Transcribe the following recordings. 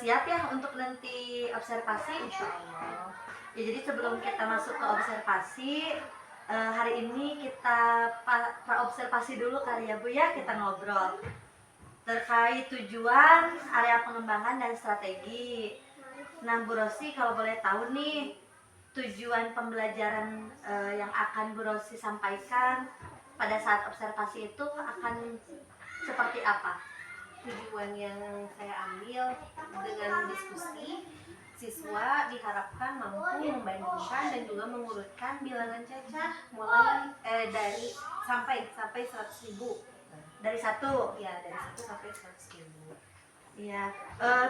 siap ya untuk nanti observasi? Insya Allah. Ya, jadi sebelum kita masuk ke observasi, hari ini kita observasi dulu kali ya Bu ya, kita ngobrol terkait tujuan, area pengembangan dan strategi. Nah Bu Rosi, kalau boleh tahu nih, tujuan pembelajaran yang akan Bu Rosi sampaikan pada saat observasi itu akan seperti apa? Tujuan yang saya ambil dengan diskusi, siswa diharapkan mampu membandingkan dan juga mengurutkan bilangan cacah mulai dari sampai 100.000. Dari 1? Ya, dari 1 sampai 100.000. Ya,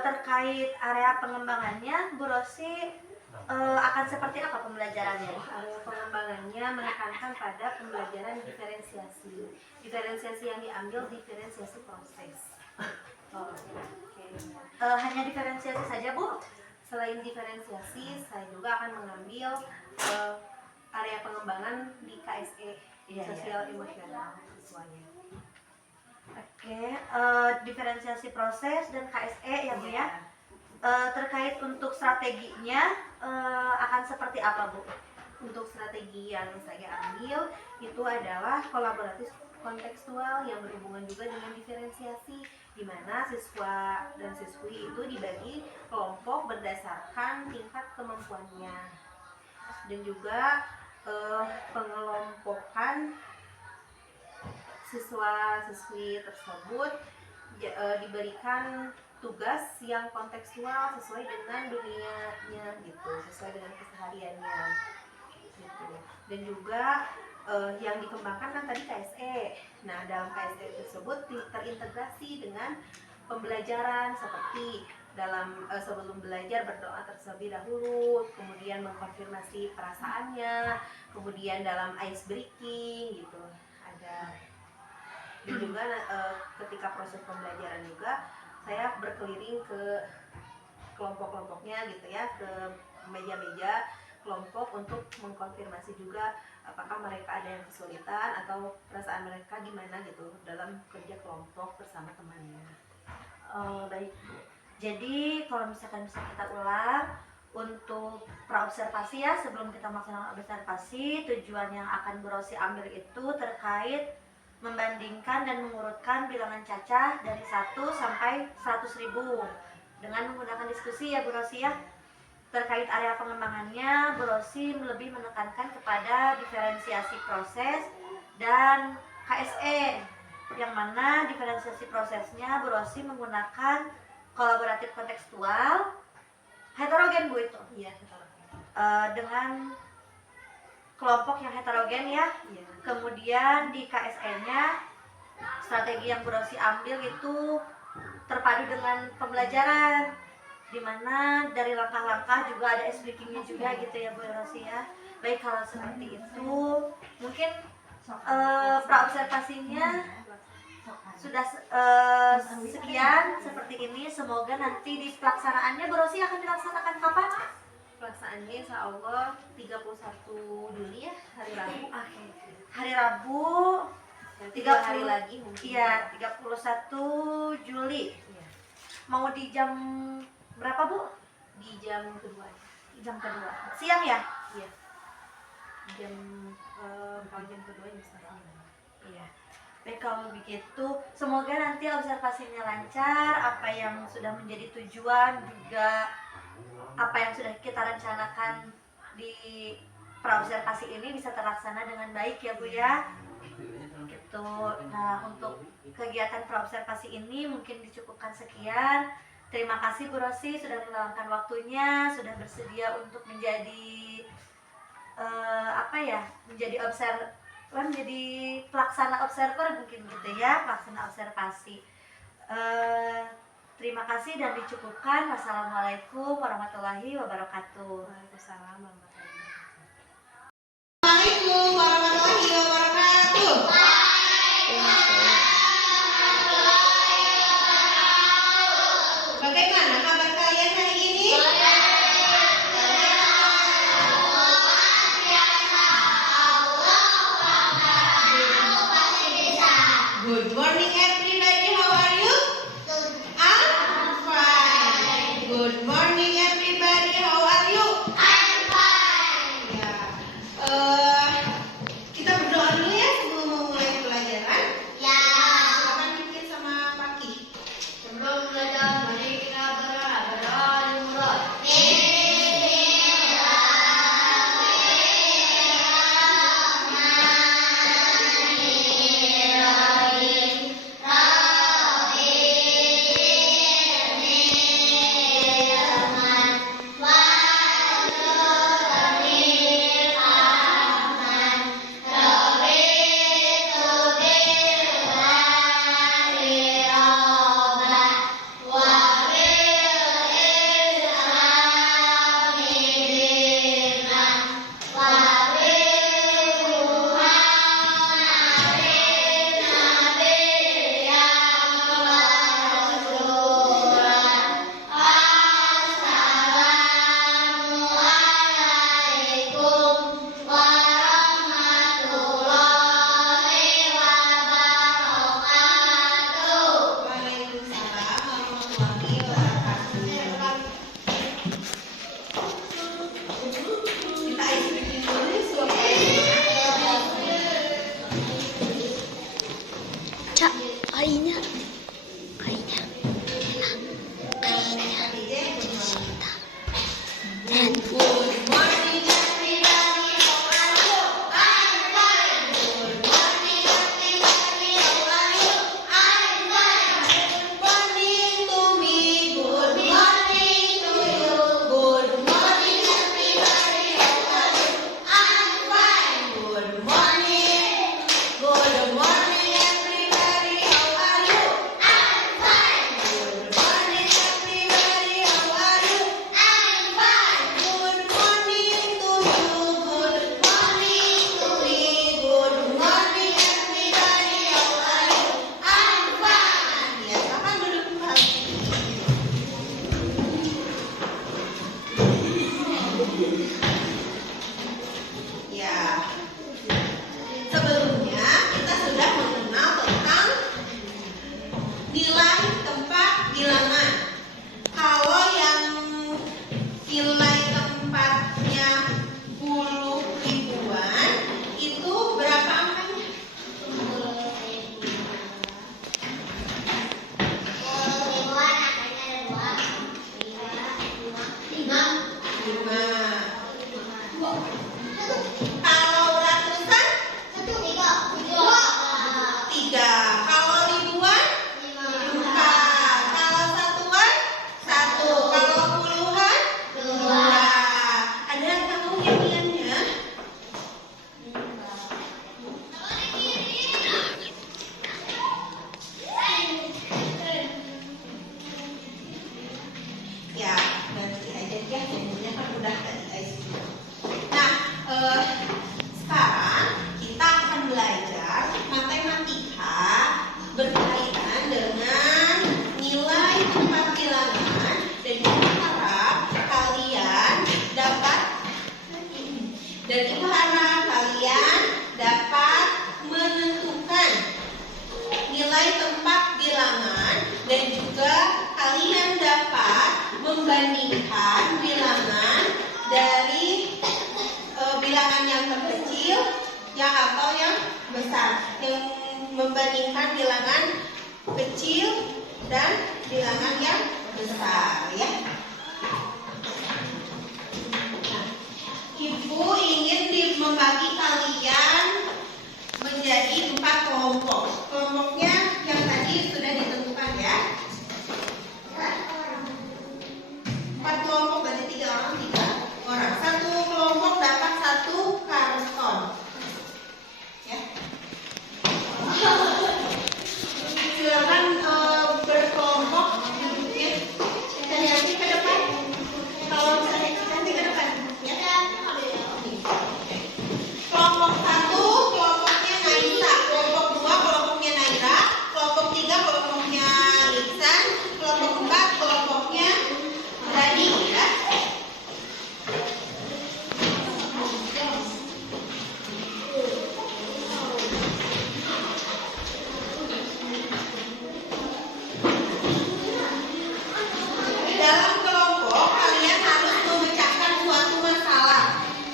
terkait area pengembangannya, Bu Rosi akan seperti apa pembelajarannya? Area pengembangannya menekankan pada pembelajaran diferensiasi. Diferensiasi yang diambil diferensiasi proses. Hanya diferensiasi saja Bu? Selain diferensiasi, saya juga akan mengambil area pengembangan di KSE, sosial emosional siswanya. Oke, diferensiasi proses dan KSE ya Bu ya. Terkait untuk strateginya akan seperti apa Bu? Untuk strategi yang saya ambil itu adalah kolaboratif kontekstual yang berhubungan juga dengan diferensiasi, di mana siswa dan siswi itu dibagi kelompok berdasarkan tingkat kemampuannya, dan juga pengelompokan siswa-siswi tersebut diberikan tugas yang kontekstual sesuai dengan dunianya gitu, sesuai dengan kesehariannya gitu. Dan juga yang dikembangkan kan tadi KSE. Nah, dalam KSE tersebut terintegrasi dengan pembelajaran seperti dalam sebelum belajar berdoa terlebih dahulu, kemudian mengkonfirmasi perasaannya, kemudian dalam ice breaking gitu ada. Dan juga ketika proses pembelajaran juga saya berkeliling ke kelompok-kelompoknya gitu ya, ke meja-meja kelompok untuk mengkonfirmasi juga apakah mereka ada yang kesulitan atau perasaan mereka gimana gitu dalam kerja kelompok bersama temannya. Baik Bu. Jadi kalau misalkan bisa kita ulang untuk praobservasi ya, sebelum kita melaksanakan observasi, tujuan yang akan Bu Rosi ambil itu terkait membandingkan dan mengurutkan bilangan cacah dari 1 sampai 100.000 dengan menggunakan diskusi ya Bu Rosi ya. Terkait area pengembangannya, Bu Rosi lebih menekankan kepada diferensiasi proses dan KSE, yang mana diferensiasi prosesnya Bu Rosi menggunakan kolaboratif kontekstual heterogen Bu itu. Iya, heterogen. Dengan kelompok yang heterogen ya. Iya. Kemudian di KSE-nya strategi yang Bu Rosi ambil itu terpadu dengan pembelajaran, dimana dari langkah-langkah juga ada ice breaking-nya juga gitu ya Bu Rosi ya. Baik, kalau seperti itu mungkin praobservasinya sudah sekian seperti ini. Semoga nanti di pelaksanaannya Bu Rosi akan dilaksanakan kapan? Pelaksanaannya insya Allah 31 Juli ya, hari Rabu. Hari Rabu, 3 hari lagi mungkin. Iya, 31 Juli. Iya. Mau di jam berapa Bu? Di jam kedua. Jam kedua. Siang ya? Iya. Kalau jam kedua misalnya. Iya. Baik, kalau begitu semoga nanti observasinya lancar, apa yang sudah menjadi tujuan juga apa yang sudah kita rencanakan di praobservasi ini bisa terlaksana dengan baik ya Bu ya. Gitu. Nah, untuk kegiatan praobservasi ini mungkin dicukupkan sekian. Terima kasih Bu Rosi sudah meluangkan waktunya, sudah bersedia untuk menjadi menjadi pelaksana observer mungkin gitu ya, pelaksana observasi. Terima kasih dan dicukupkan. Wassalamualaikum warahmatullahi wabarakatuh. Waalaikumsalam warahmatullahi wabarakatuh. Assalamualaikum warahmatullahi wabarakatuh. Bagaimana kabar kalian hari ini? Good morning everybody, how are you? I'm fine. Dan itu karena kalian dapat menentukan nilai tempat bilangan dan juga kalian dapat membandingkan bilangan dari bilangan yang terkecil yang atau yang besar, yang membandingkan bilangan kecil dan bilangan yang besar ya. Nah, Ibu ingin membagi kalian menjadi 4 kelompok. Kelompoknya yang tadi sudah ditentukan ya. 4 kelompok berarti 3 orang. Satu kelompok dapat 1 karton. Ya. Silakan berkelompok duduknya. Dan nanti ke depan. Kalau nanti ke depan. Ya. Kelompok 1 kelompoknya Naisa, kelompok 2 kelompoknya Naira, kelompok 3 kelompoknya Iksan, kelompok 4 kelompoknya Dani ya. Dalam kelompok kalian harus memecahkan suatu masalah.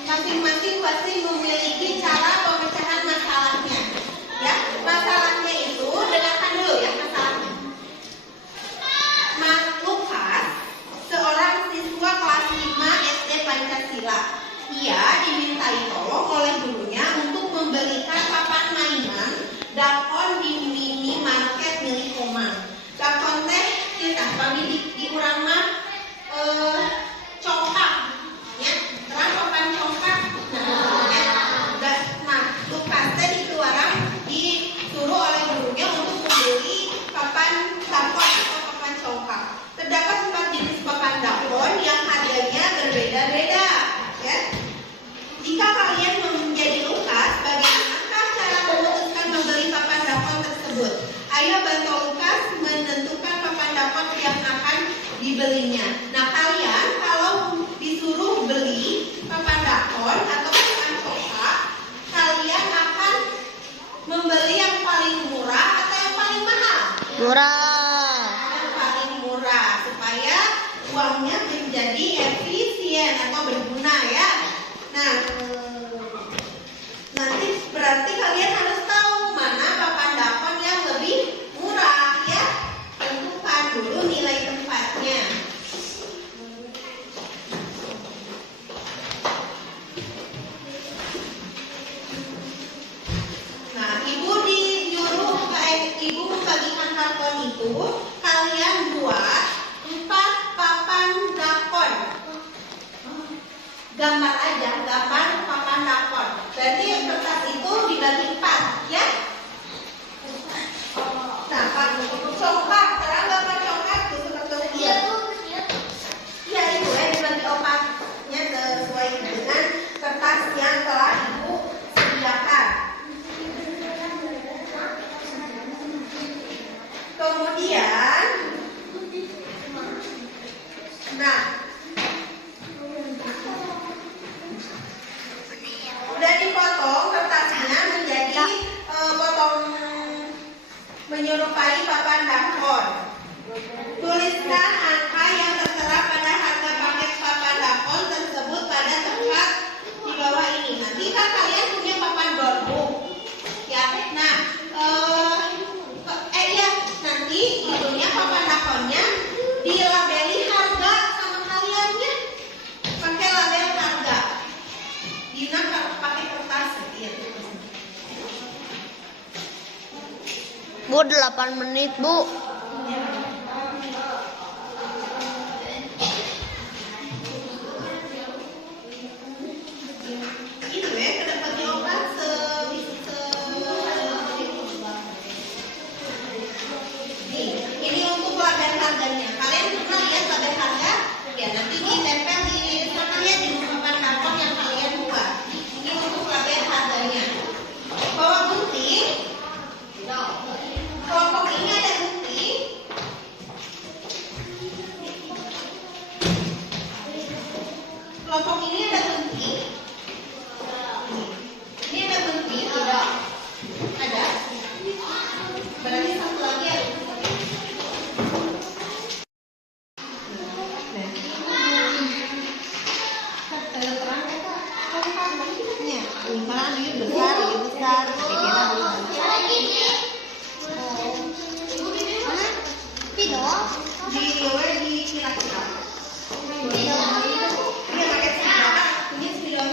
Masing-masing pasti memiliki cara pemecahan masalahnya. Ya, masalahnya itu dengarkan dulu ya masalahnya. Mas Lukas, seorang siswa kelas 5 SD Pancasila. Ia dimintai tolong oleh gurunya untuk membelikan papan mainan dakon di minimarket milik Komang. Dakon teh kita kami diurang mah congkak ya, terang papan congkak. Nah, Lukas teh disuruh oleh gurunya untuk membeli papan dakon atau papan congkak. Terdapat 4 jenis papan dakon yang harganya berbeda-beda ya. Jika kalian menjadi Lukas, bagaimanakah cara memutuskan membeli papan dakon tersebut? Ayo bantu Lukas menentukan papan dakon yang akan dibelinya. Nah, kalian kalau disuruh beli papan dakon atau papan congkak, kalian akan membeli yang paling murah atau yang paling mahal? Murah. Yang paling murah supaya uangnya menjadi efisien atau berguna ya. Nah, nanti berarti kalian harus tahu mana papan dakon yang lebih murah ya. Tentukan dulu nilai tempatnya. Nah, ibu membagikan karton itu, kalian buat 4 papan dakon. Gambar aja, gambar papan dakon. Berarti kertas itu dibagi 4, ya. Nah, congkak, terang gambar congkak itu seperti iya. Iya itu ya dibagi 4-nya sesuai dengan kertas yang telah ibu sediakan. Kemudian, nah, udah dipotong kertasnya menjadi potong menyerupai papan dakon. Tuliskan angka yang tertera pada harga paket papan dakon tersebut pada tempat di bawah ini. Nanti kan kalian punya papan doorbook, ya. Nah, ya nanti itunya papan dakonnya dilabeli harga sama kalian ya, pakai label harga. Dina pakai kertas gitu. Bu, 8 menit, Bu. Itu ya, kedapat jawaban ini untuk label harganya. Kalian pernah lihat label harga? Ya, nanti ditempel di sana ya di papan karton yang kalian buat. Ini untuk label harganya. Bawa gunting. Kelompok ini ada gunting. Nih, lingkaran ini besar, lebih besar. Kira-kira di luar di kira-kira. Iya, pakai segala. Ini spidol.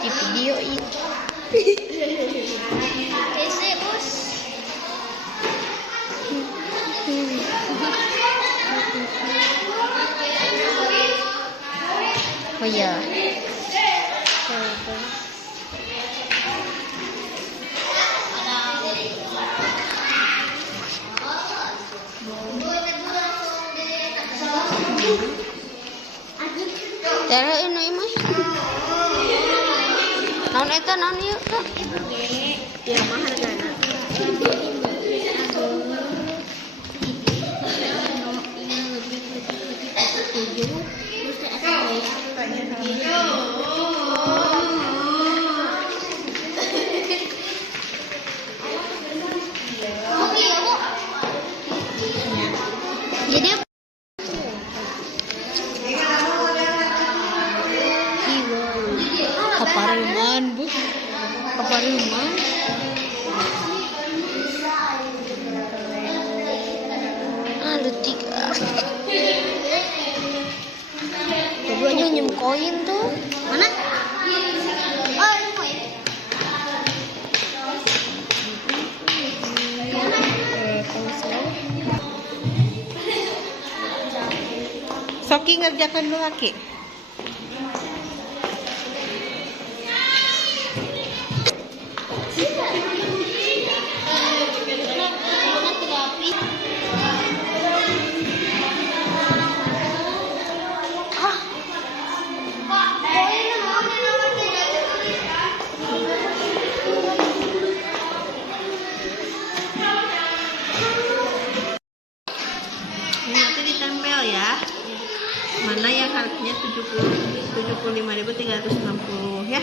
Di video itu. Oh iya. Cara ini mah. Naon eta naon ieu Kak? Ya mah hargana. Jadi kapariman bu, kapariman. Ada 3. Keduanya nyem koin tuh. Mana? Oh, ini koin. Soki ngerjakan dulu Aki. Ini nanti ditempel ya. Mana yang harganya 75.360 ya.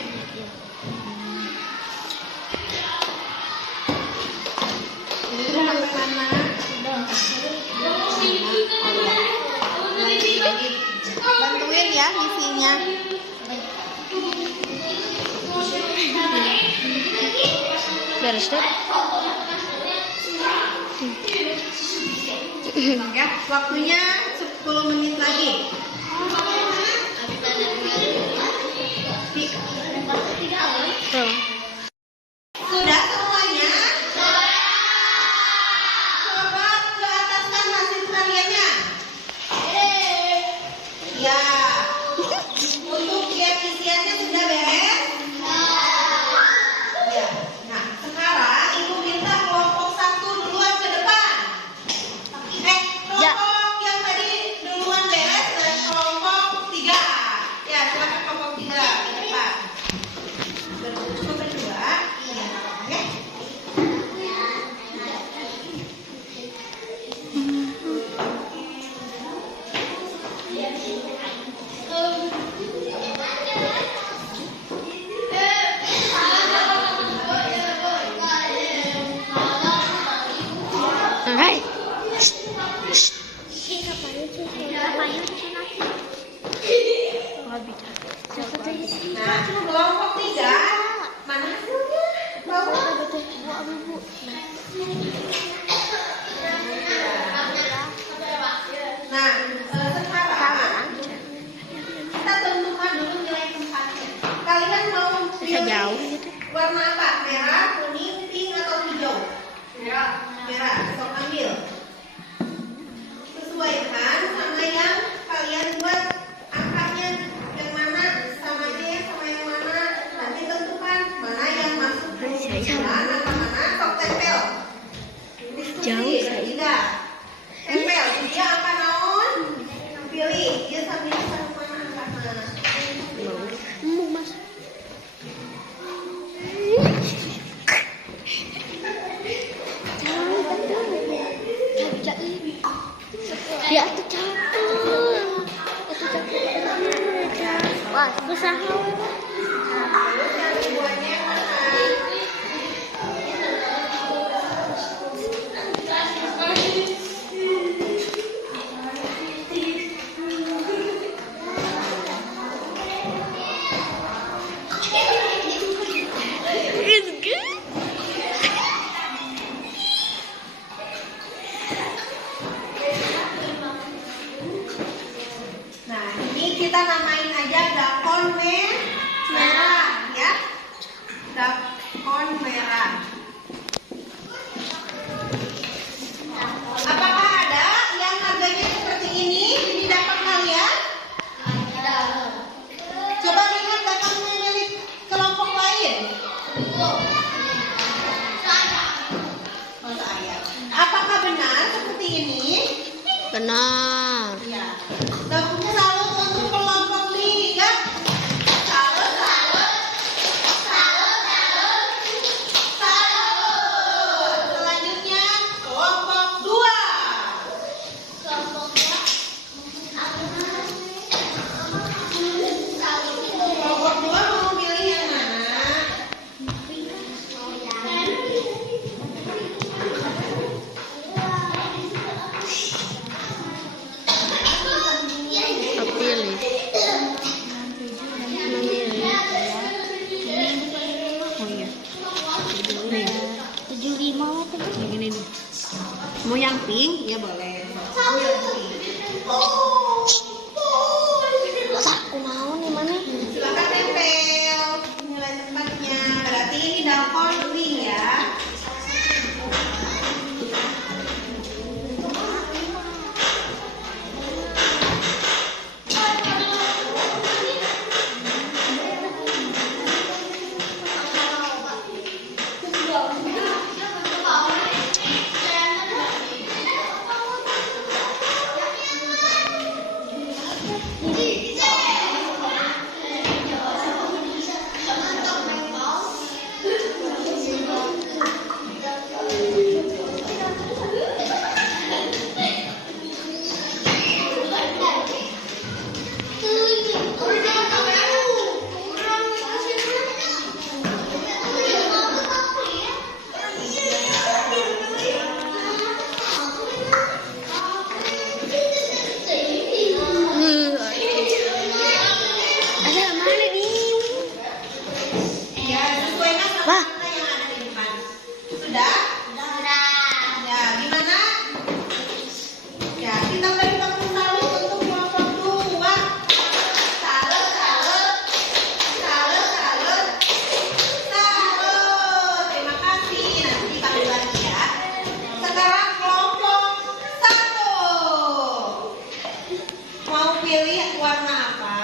Ini sampai mana? Bantuin ya isinya. Beres deh. Ya, waktunya 10 menit lagi. Tuh. Sudah semuanya? Coba ke ataskan hasil karyanya. Ya. Untuk lihat isiannya sudah beres? Ya. Nah, sekarang Ibu minta kelompok 1 duluan ke depan. Kelompok yang tadi duluan beres dan kelompok 3. Ya, silakan kelompok 3 ke depan. Kelompok kedua, ya, oke. Alright. Nah, kelompok 3 mana hasilnya? Bawa. Nah, sekarang kita tentukan dulu nilai tempatnya. Kalian mau pilih warna apa? Merah, kuning, pink atau hijau? Merah. Sok ambil. Sesuaikan sama yang kalian buat angkanya yang mana sama aja sama yang mana. Nanti tentukan mana yang masuk ke bulan atau mana. Sok tempel. Diskusi. Tidak. Tempel. Dia apa naon? Pilih. Dia sambil sama mana angkanya. Ya itu cakep. Itu cakep. Wah, usaha. kita namain aja dakon merah ya. Dakon merah. Apakah ada yang harganya seperti ini di dakon kalian? Coba lihat dakonnya milik kelompok lain. Oh, saya. Apakah benar seperti ini? Benar. Ya. Salut untuk kelompok B ya. Salut, salut. Salut, salut. Salut. Selanjutnya kelompok 2. Kelompok 2 mau pilih yang mana? Pilih. Oh iya. 75 Yang ini nih. Mau yang pink? Ya boleh. Mau yang pink. Aku mau nih mana? Silakan tempel nilai tempatnya. Berarti ini dakon wing ya. Ada mana nih? Ya, sesuaikan sama Wah. angka yang ada di depan. Sudah? Ya, gimana? Ya, kita beri tepuk tangan untuk kelompok 2. Salut, salut. Salut, salut. Salut. Terima kasih. Nanti dipanggil lagi ya. Sekarang kelompok 1. Mau pilih warna apa?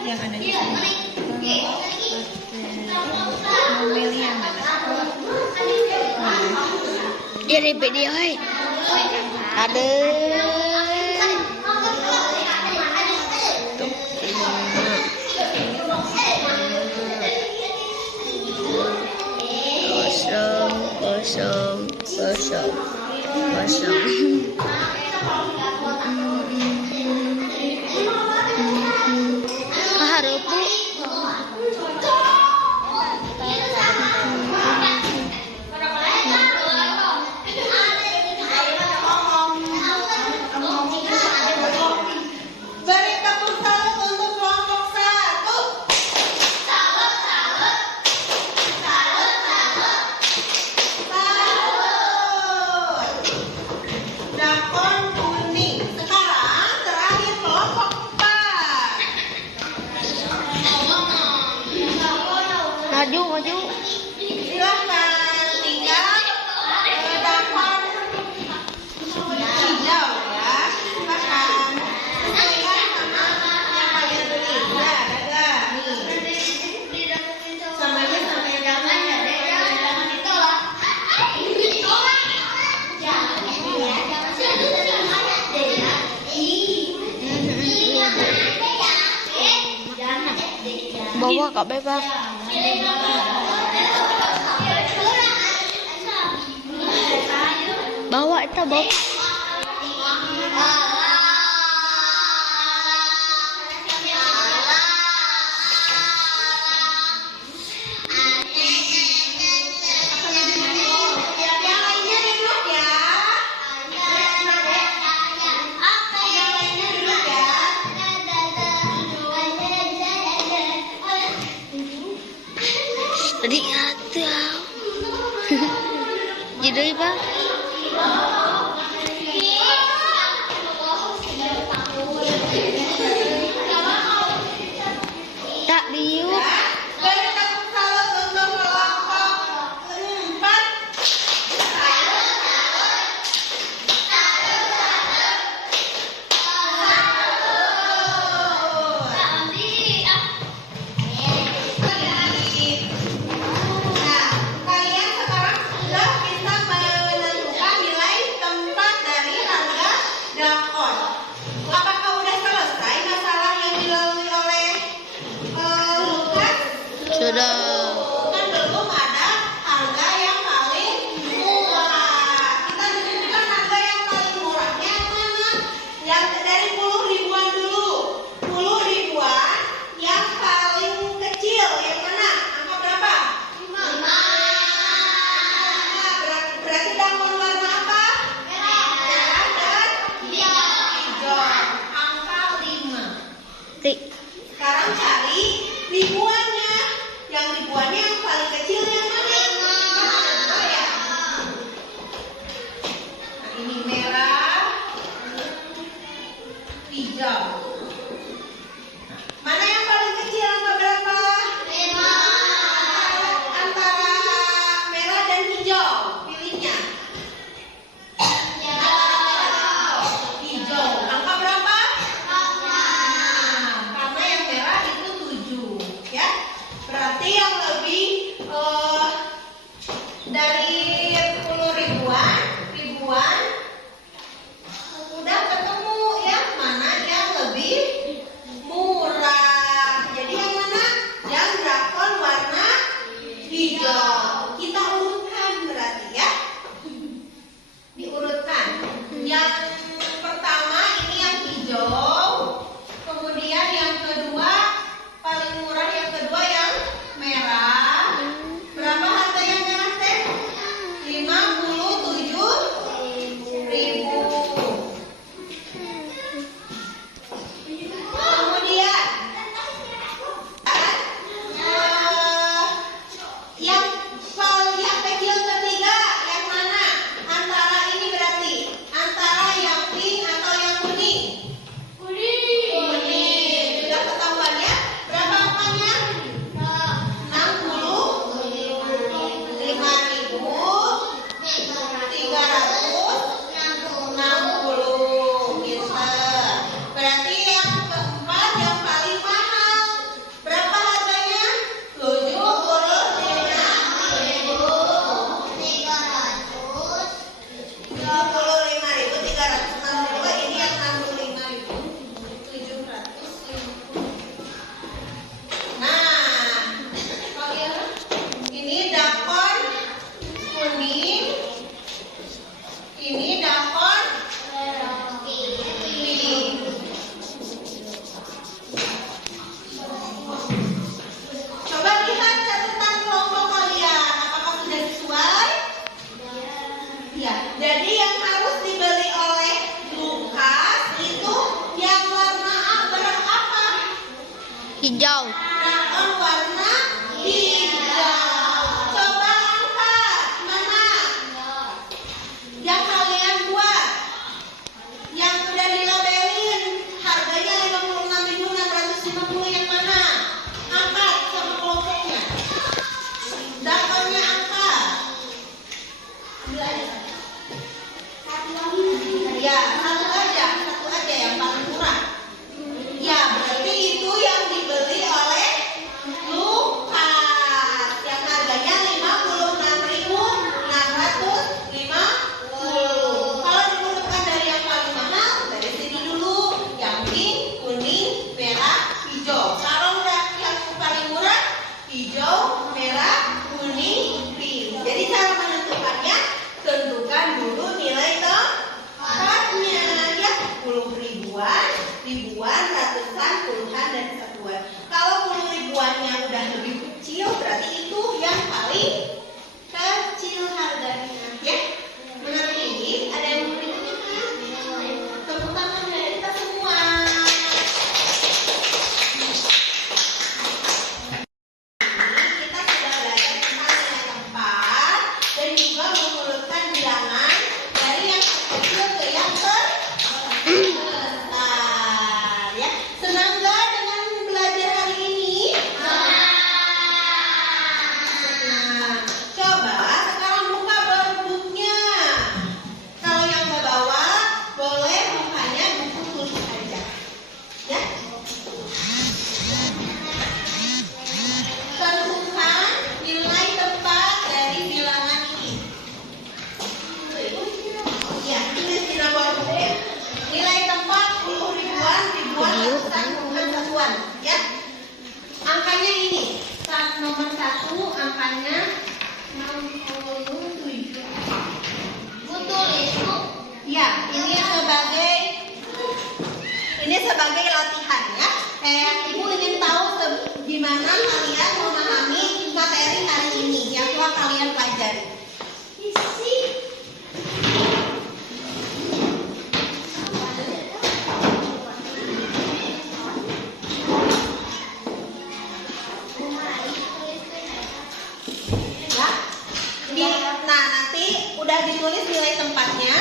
Yang ada di sini. Mau milih yang mana? Dia repet dia, hei. Ada. Tuh. Kosong, kosong, kosong, kosong. Harap bu. Beri tepuk tangan untuk kelompok 1. Salut, salut. Salut, salut. Salut. Dakon kuning. Sekarang terakhir kelompok 4. Maju, maju. Silakan tinggal dakon hijau ya. Silakan. Sesuaikan sama yang kalian tulis. Ya, ada. Nih. Samanya sama yang jangan ya. Bawa kak bebas. Bawa itu bawa. Yang lainnya duduk ya. Jadi Pak. Tak diuk. Dari takut salah contoh kelompok 4. Nah, kalian sekarang sudah bisa menentukan nilai tempat dari harga dakon. Apakah udah selesai masalah yang dilalui oleh Lukas? Sudah. Kan belum ada harga yang paling murah. Kita tentukan harga yang paling murahnya yang mana? Yang dari 10 ribuan dulu. 10 ribuan yang paling kecil yang mana? Angka berapa? 5. Berarti dakon warna apa? Merah dan hijau. Angka 5. Sekarang cari ribuannya. Yang ribuannya yang paling kecil yang mana? Oh ya. Nah, ini merah, hijau. Mana yang paling kecil angka berapa? Antara merah dan hijau. Pilihnya. Hijau. Angka berapa? Karena yang merah itu 7, ya. Berarti yang lebih dari 10 ribuan udah ketemu yang mana yang lebih murah. Jadi yang mana? Yang dakon warna hijau. Kita urutkan berarti ya. Diurutkan. Yang pertama ini yang hijau. Kemudian yang kedua paling murah yang kedua yang merah. Berapa harga yang merah teh? 57.000. Kemudian yang kecil ketiga yang mana? Antara ini berarti antara yang pink atau yang kuning? Kuning. Sudah ketahuan ya? Berapa angkanya? 65.360 gitu. Berarti yang keempat yang paling mahal. Berapa harganya? 75.362. Ini yang 65.700. Nah, ini dakon kuning, ini dakon pink. Coba lihat catatan kelompok kalian, apakah sudah sesuai? Ya, jadi yang harus dibeli oleh Lukas itu yang warna apa? Hijau. Dakon warna hijau. Coba angkat mana yang kalian buat, yang sudah dilabelin harganya 56.650 yang mana? Angkat sama kelompoknya. Dakonnya angkat. Ya, satu aja yang paling murah. Ya, berarti itu yang dibeli oleh Lukas yang harganya 56.650. Kalau diurutkan dari yang paling mahal, dari sini dulu. Yang pink, kuning, merah, hijau. Kalau udah yang paling murah, hijau, merah, kuning, pink. Jadi cara menentukannya, tentukan dulu nilai tempatnya. Ibu ingin tahu gimana kalian memahami materi hari ini yang telah kalian pelajari. Nah, nanti udah ditulis nilai tempatnya.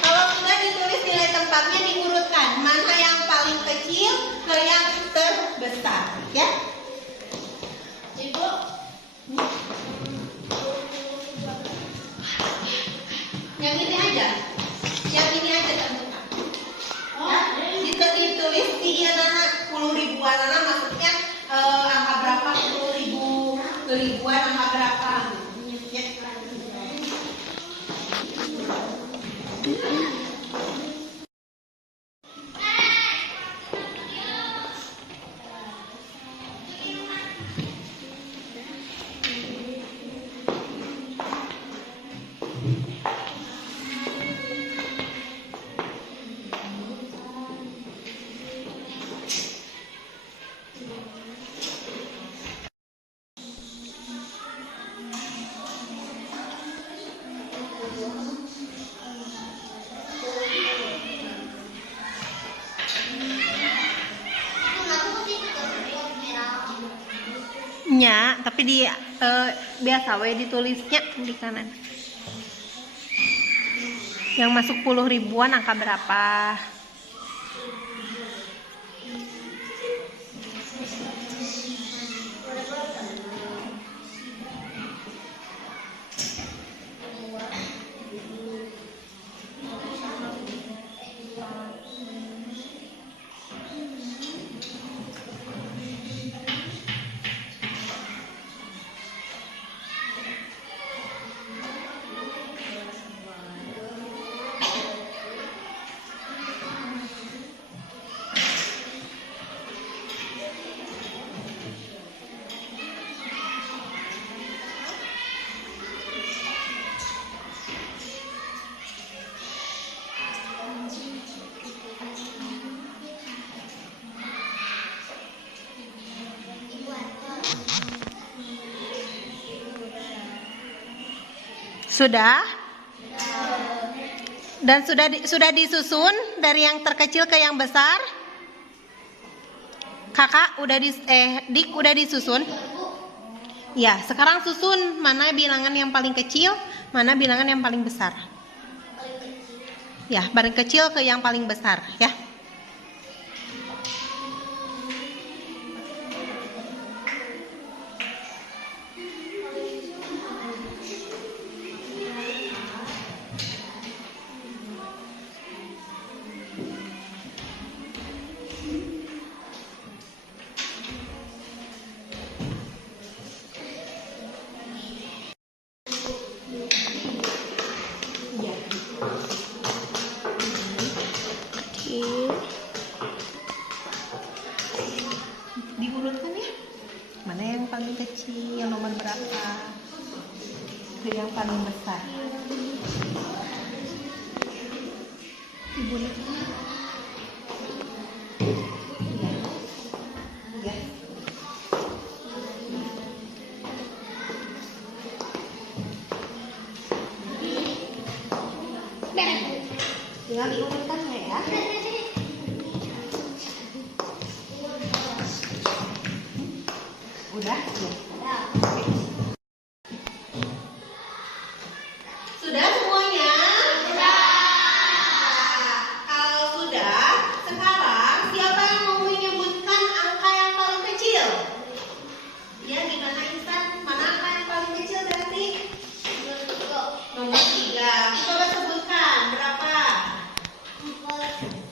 Kalau sudah ditulis nilai tempatnya, diurutkan mana yang paling kecil ke yang terbesar, ya. Ibu. Yang ini aja. Yang ini aja terbuka. Ditulis di anak 10 ribuan, anak maksudnya angka berapa, 10 ribu ke ribuan angka berapa ya. Nya, tapi di biasa we ditulisnya di kanan. Yang masuk 10 ribuan angka berapa? Sudah? Dan sudah disusun dari yang terkecil ke yang besar? Kakak Dik udah disusun? Ya, sekarang susun mana bilangan yang paling kecil, mana bilangan yang paling besar. Ya, paling kecil ke yang paling besar, ya. Diurutkan ya, mana yang paling kecil, nomor berapa ke yang paling besar. Ibu ya. Tinggal diurutkan ya. Udah? Ya. Sudah semuanya? Sudah. Kalau sudah, sekarang siapa yang mau menyebutkan angka yang paling kecil? Ya, gimana Insan? Mana angka yang paling kecil berarti? Nomor 3. Coba sebutkan berapa? 4.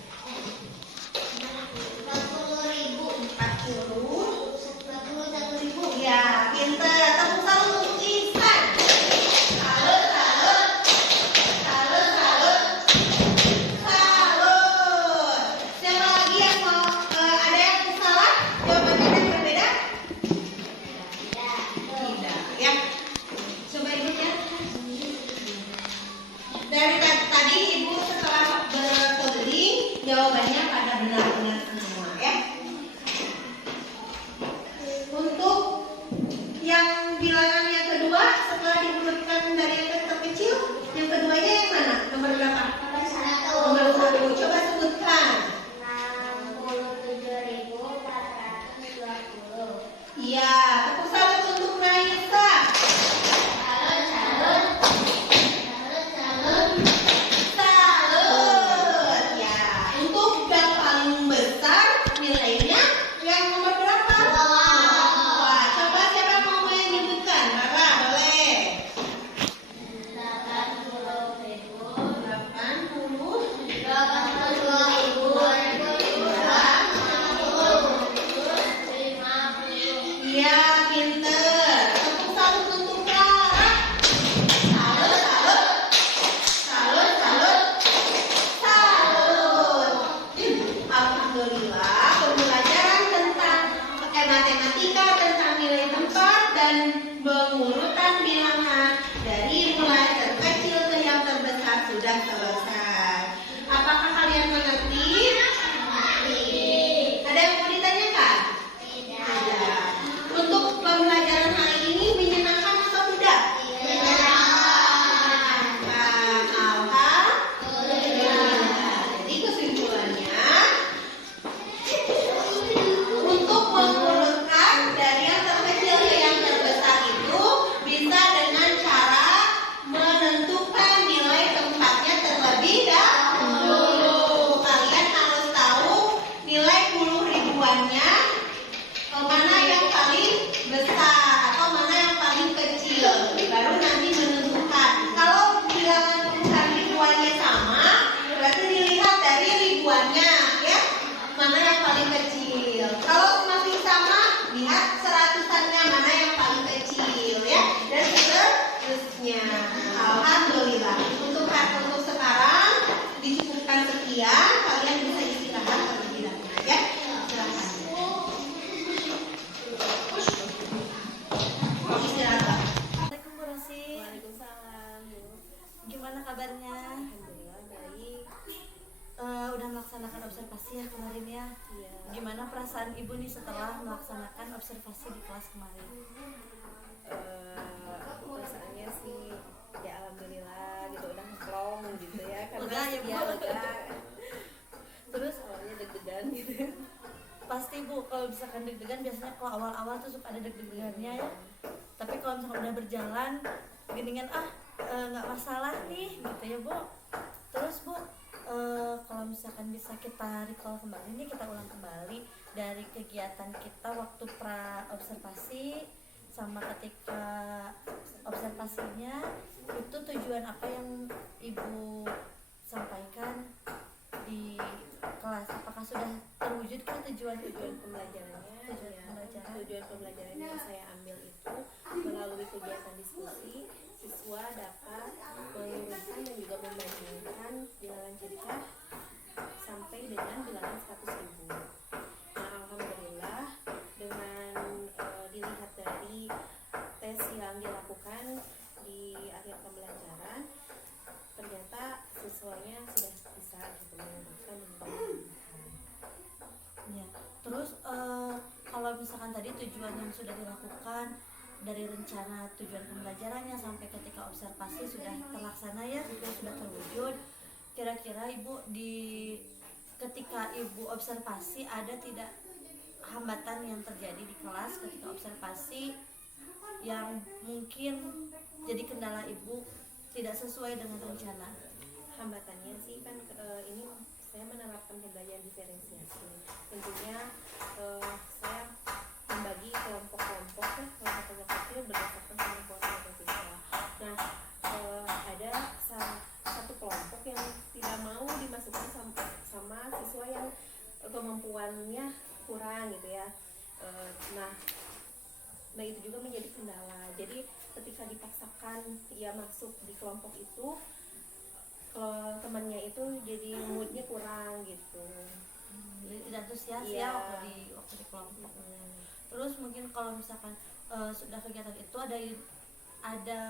ya. Iya. Gimana perasaan ibu nih setelah melaksanakan observasi di kelas kemarin? Perasaannya sih ya alhamdulillah gitu, udah plong gitu ya, karena Lega ya, Bu? lega. Terus awalnya deg-degan gitu. Pasti Bu, kalau misalkan deg-degan biasanya kalau awal-awal tuh suka ada deg-degannya ya. Tapi kalau misalkan udah berjalan, geningan nggak masalah nih gitu ya Bu. Terus Bu, kalau misalkan bisa kita recall kembali nih, kita ulang kembali dari kegiatan kita waktu pra observasi sama ketika observasinya, itu tujuan apa yang Ibu sampaikan di kelas? Apakah sudah terwujudkah tujuan Pembelajarannya Tujuan ya, pembelajaran. tujuan pembelajaran yang saya ambil itu melalui kegiatan diskusi, siswa dapat meluruskan dan juga membandingkan bilangan cerita sampai dengan bilangan 100.000. Nah, alhamdulillah dengan dilihat dari tes yang dilakukan di akhir pembelajaran, ternyata siswanya sudah bisa gitu meluruskan dan membandingkan. Ya. Terus kalau misalkan tadi tujuan yang sudah dilakukan dari rencana tujuan pembelajarannya sampai ketika observasi sudah terlaksana ya, sudah terwujud. Kira-kira Ibu ketika Ibu observasi ada tidak hambatan yang terjadi di kelas ketika observasi yang mungkin jadi kendala Ibu tidak sesuai dengan rencana? Hambatannya sih kan ini saya menerapkan pembelajaran diferensiasi. Tentunya saya membagi kelompok-kelompok ya, kelompok-kelompok kecil berdasarkan kemampuan mereka siswa. Nah, ada satu kelompok yang tidak mau dimasukkan sama siswa yang kemampuannya kurang gitu ya. Nah itu juga menjadi kendala. Jadi ketika dipaksakan ia masuk di kelompok itu, kalau temannya itu jadi moodnya kurang gitu. Jadi tidak antusias Iya. ya waktu di kelompok. Terus mungkin kalau misalkan sudah kegiatan itu ada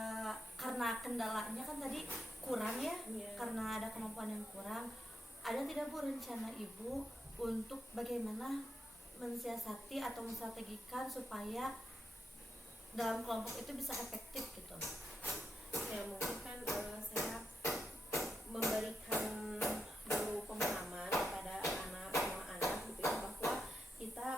karena kendalanya kan tadi kurang ya, Iya. karena ada kemampuan yang kurang. Ada tidak Bu rencana Ibu untuk bagaimana mensiasati atau menstrategikan supaya dalam kelompok itu bisa efektif gitu? Ya mungkin kan saya memberikan dulu pemahaman kepada semua anak gitu ya, bahwa kita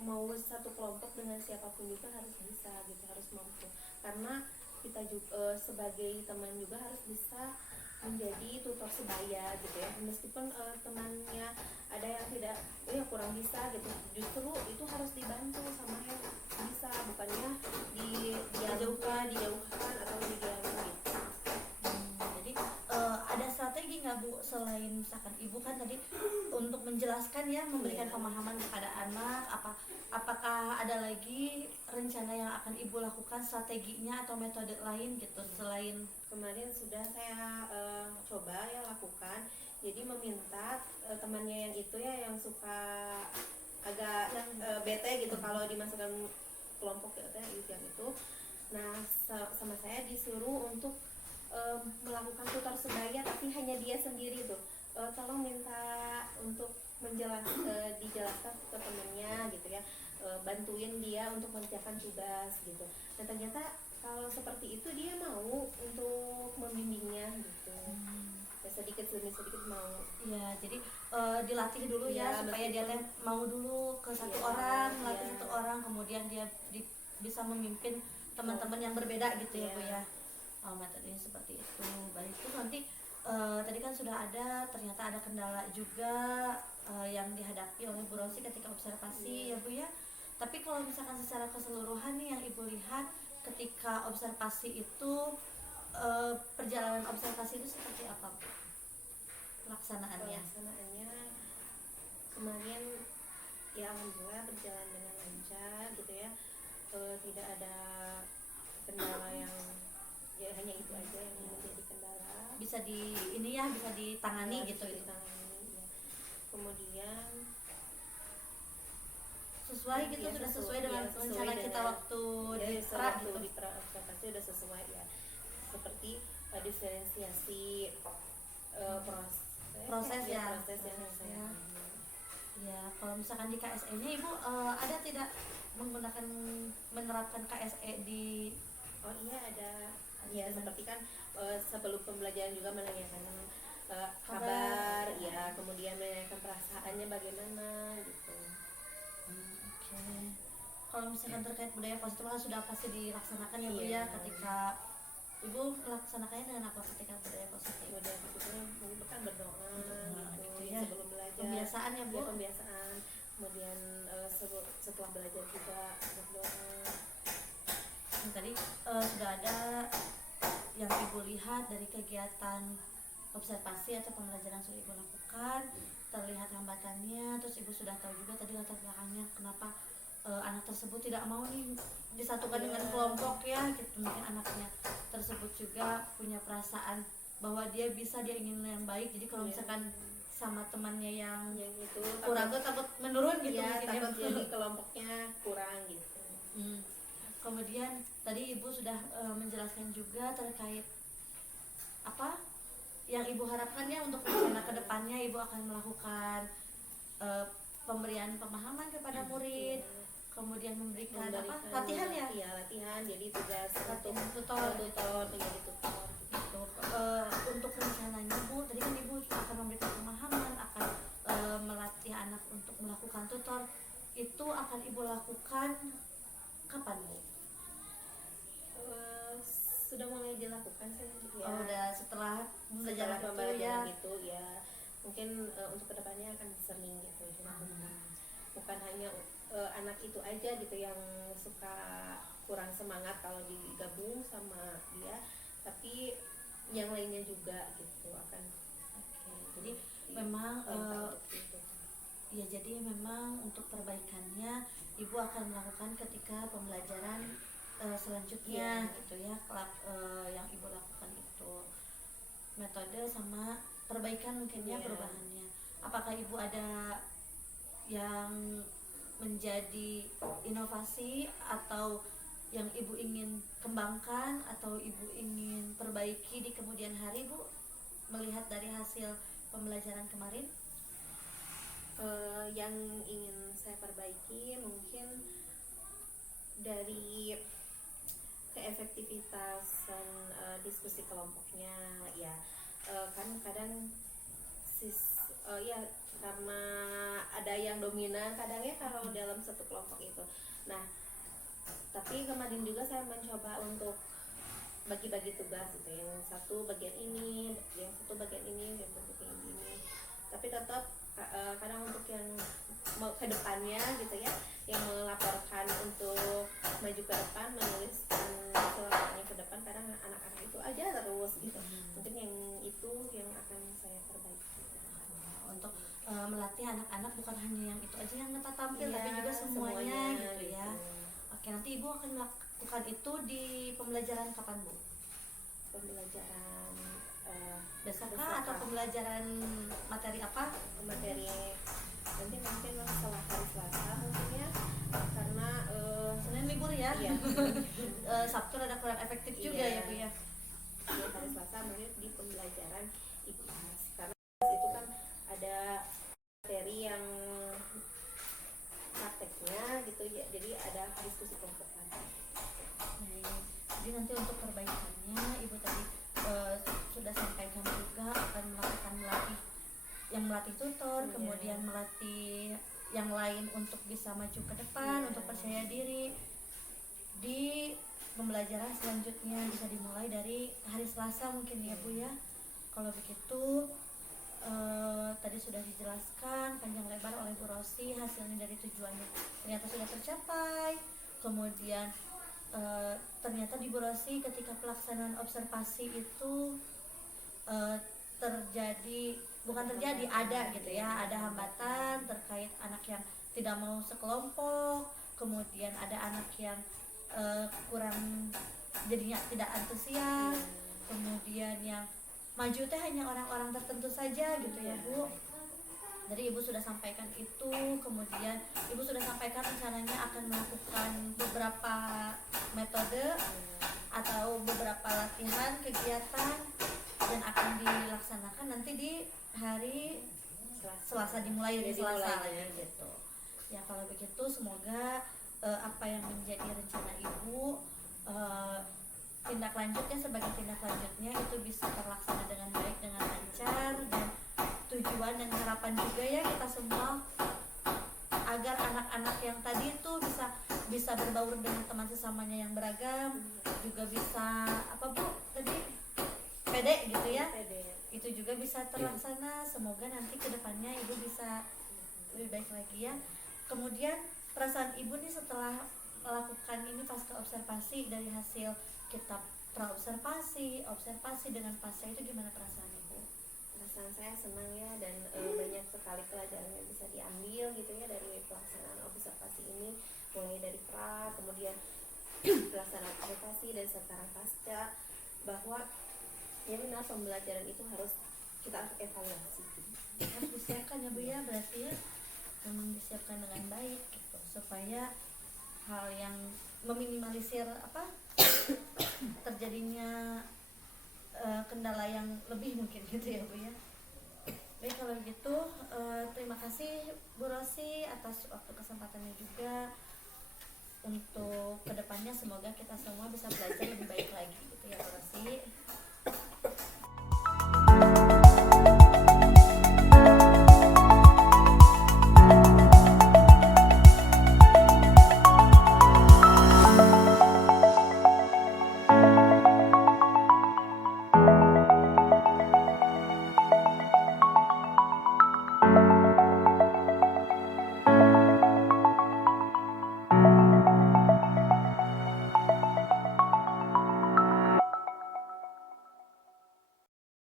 mau satu kelompok dengan siapapun juga harus bisa gitu, harus mampu, karena kita juga sebagai teman juga harus bisa menjadi tutor sebaya gitu ya, meskipun temannya ada yang tidak kurang bisa gitu, justru itu harus dibantu sama yang bisa, bukannya dijauhkan atau didiamkan gitu. Jadi ada strategi nggak Bu, selain misalkan Ibu kan tadi untuk menjelaskan ya, memberikan pemahaman kepada anak, apakah ada lagi rencana yang akan Ibu lakukan, strateginya atau metode lain gitu selain? Kemarin sudah saya coba ya lakukan, jadi meminta temannya yang itu ya, yang suka agak bete gitu kalau dimasukkan kelompok yang itu. Nah sama saya disuruh untuk melakukan tutor sebaya, tapi hanya dia sendiri tuh. Tolong minta untuk dijelaskan ke temennya gitu ya, bantuin dia untuk mengerjakan tugas gitu. Dan ternyata kalau seperti itu dia mau untuk membimbingnya gitu. Ya, sedikit demi sedikit mau. Ya, jadi dilatih dulu ya, Iya, supaya dia teh mau dulu ke satu Iya, orang, melatih iya. satu orang, kemudian dia bisa memimpin teman-teman yang berbeda gitu ya Iya. Bu ya. Metodenya seperti itu. Baik, itu nanti tadi kan sudah ada, ternyata ada kendala juga yang dihadapi oleh Bu Rosi ketika observasi ya Bu ya. Tapi kalau misalkan secara keseluruhan nih yang Ibu lihat ketika observasi itu, perjalanan observasi itu seperti apa Bu? Pelaksanaannya Kemarin ya alhamdulillah berjalan dengan lancar gitu ya, tidak ada kendala yang ya hanya itu aja yang menjadi kendala. bisa ditangani Ya, gitu bisa itu. ditangani, ya. Kemudian Sesuai gitu, ya, sudah sesuai dengan sesuai rencana kita dengan- waktu ya, di sesuai pra waktu gitu. di observasi udah sesuai ya, seperti diferensiasi proses Proses ya. proses yang Proses saya ya. ambil. Ya, kalau misalkan di KSE-nya Ibu ada tidak menerapkan KSE di Oh iya ada. Ya seperti kan sebelum pembelajaran juga menanyakan kabar, ya kemudian menanyakan perasaannya bagaimana gitu. Oke. Kalau misalkan terkait budaya positif kan sudah pasti dilaksanakan ya Bu Iya. ya, ketika Ibu melaksanakannya dengan apa ketika budaya positif? Kemudian kita mungkin kan berdoa gitu, gitu ya ya. sebelum belajar. Pembiasaan ya Bu. Ya, pembiasaan. Kemudian setelah belajar juga berdoa. Tadi sudah ada yang Ibu lihat dari kegiatan observasi atau pembelajaran sudah Ibu lakukan, terlihat hambatannya, terus Ibu sudah tahu juga tadi latar belakangnya kenapa anak tersebut tidak mau nih disatukan dengan kelompok ya gitu. Mungkin anaknya tersebut juga punya perasaan bahwa dia ingin yang baik, jadi kalau misalkan sama temannya yang itu kurang tuh takut menurun gitu ya, mungkin takut ya. jadi kelompoknya kurang gitu. Kemudian tadi Ibu sudah menjelaskan juga terkait apa yang Ibu harapkannya untuk rencana kedepannya. Ibu akan melakukan pemberian pemahaman kepada murid, kemudian memberikan latihan ya? Iya, latihan. Jadi tugas Latihan untuk tutor. menjadi tutor. Gitu. Untuk rencananya Bu, tadi kan Ibu akan memberikan pemahaman, akan melatih anak untuk melakukan tutor. Itu akan Ibu lakukan kapan Bu? Sudah mulai dilakukan sih ya. Oh, udah setelah Setelah pembelajaran pembelajaran ya. gitu ya, mungkin untuk kedepannya akan sering gitu dilakukan. Bukan hanya anak itu aja gitu yang suka kurang semangat kalau digabung sama dia, tapi yang lainnya juga gitu akan. Oke, jadi memang gitu. ya jadi memang untuk perbaikannya Ibu akan melakukan ketika pembelajaran selanjutnya gitu ya. Yang Ibu lakukan itu metode sama perbaikan mungkin ya, perubahannya. Apakah Ibu ada yang menjadi inovasi atau yang Ibu ingin kembangkan atau Ibu ingin perbaiki di kemudian hari Bu, melihat dari hasil pembelajaran kemarin? Yang ingin saya perbaiki mungkin dari keefektivitasan diskusi kelompoknya ya. Kan kadang ya karena ada yang dominan kadangnya kalau dalam satu kelompok itu. Nah, tapi kemarin juga saya mencoba untuk bagi-bagi tugas gitu, yang satu bagian ini, yang satu bagian ini, yang satu bagian ini. Tapi tetap kadang untuk yang ke depannya gitu ya, yang melaporkan untuk maju ke depan, menuliskan suaranya ke depan, kadang anak-anak itu aja terus gitu. Mungkin yang itu yang akan saya perbaiki. Untuk melatih anak-anak bukan hanya yang itu aja yang dapat tampil, Iya, tapi juga semuanya gitu ya. gitu. Oke, nanti Ibu akan melakukan itu di pembelajaran kapan Bu? Pembelajaran Besok besok kah atau kah? pembelajaran materi apa? Materi nanti mungkin setelah hari Selasa mungkin ya, karena Senin libur ya. iya, Sabtu ada kurang efektif juga Iya. ya Bu ya. di hari Selasa mungkin di pembelajaran IPS, karena itu kan ada materi yang prakteknya gitu ya, jadi ada diskusi kelompok lagi. Baik. Jadi nanti untuk perbaikannya Ibu tadi sudah sampaikan juga akan melakukan melatih tutor, Iya. kemudian melatih yang lain untuk bisa maju ke depan, Iya. untuk percaya diri. Di pembelajaran selanjutnya bisa dimulai dari hari Selasa mungkin ya Bu ya. Kalau begitu tadi sudah dijelaskan panjang lebar oleh Bu Rosi hasilnya dari tujuannya ternyata sudah tercapai. Kemudian ternyata di Bu Rosi ketika pelaksanaan observasi itu ada gitu ya, ada hambatan terkait anak yang tidak mau sekelompok, kemudian ada anak yang kurang jadinya tidak antusias, kemudian yang maju teh hanya orang-orang tertentu saja gitu ya Bu. Jadi Ibu sudah sampaikan itu, kemudian Ibu sudah sampaikan rencananya akan melakukan beberapa metode atau beberapa latihan kegiatan dan akan dilaksanakan nanti di hari Selasa dimulai dari Jadi Selasa mulainya. lagi gitu. Ya kalau begitu semoga apa yang menjadi rencana ibu tindak lanjutnya sebagai tindak lanjutnya itu bisa terlaksana dengan baik, dengan lancar, dan tujuan dan harapan juga ya kita semua agar anak-anak yang tadi itu bisa berbaur dengan teman sesamanya yang beragam, juga bisa apa Bu tadi pede gitu ya, itu juga bisa terlaksana. Semoga nanti kedepannya ibu bisa lebih baik lagi ya. Kemudian perasaan ibu nih setelah melakukan ini pasca observasi dari hasil kita praobservasi, observasi dengan pasca itu gimana perasaan ibu? Perasaan saya senang ya, dan banyak sekali pelajaran yang bisa diambil gitu ya dari pelaksanaan observasi ini, mulai dari pra, kemudian pelaksanaan observasi dan sekarang pasca, bahwa ya benar pembelajaran itu kita harus evaluasi gitu. Harus disiapkan ya Bu ya, berarti ya memang disiapkan dengan baik gitu supaya hal yang meminimalisir terjadinya kendala yang lebih mungkin gitu ya Bu ya. Baik kalau gitu terima kasih Bu Rosi atas waktu kesempatannya juga. Untuk kedepannya semoga kita semua bisa belajar lebih baik lagi gitu ya Bu Rosi.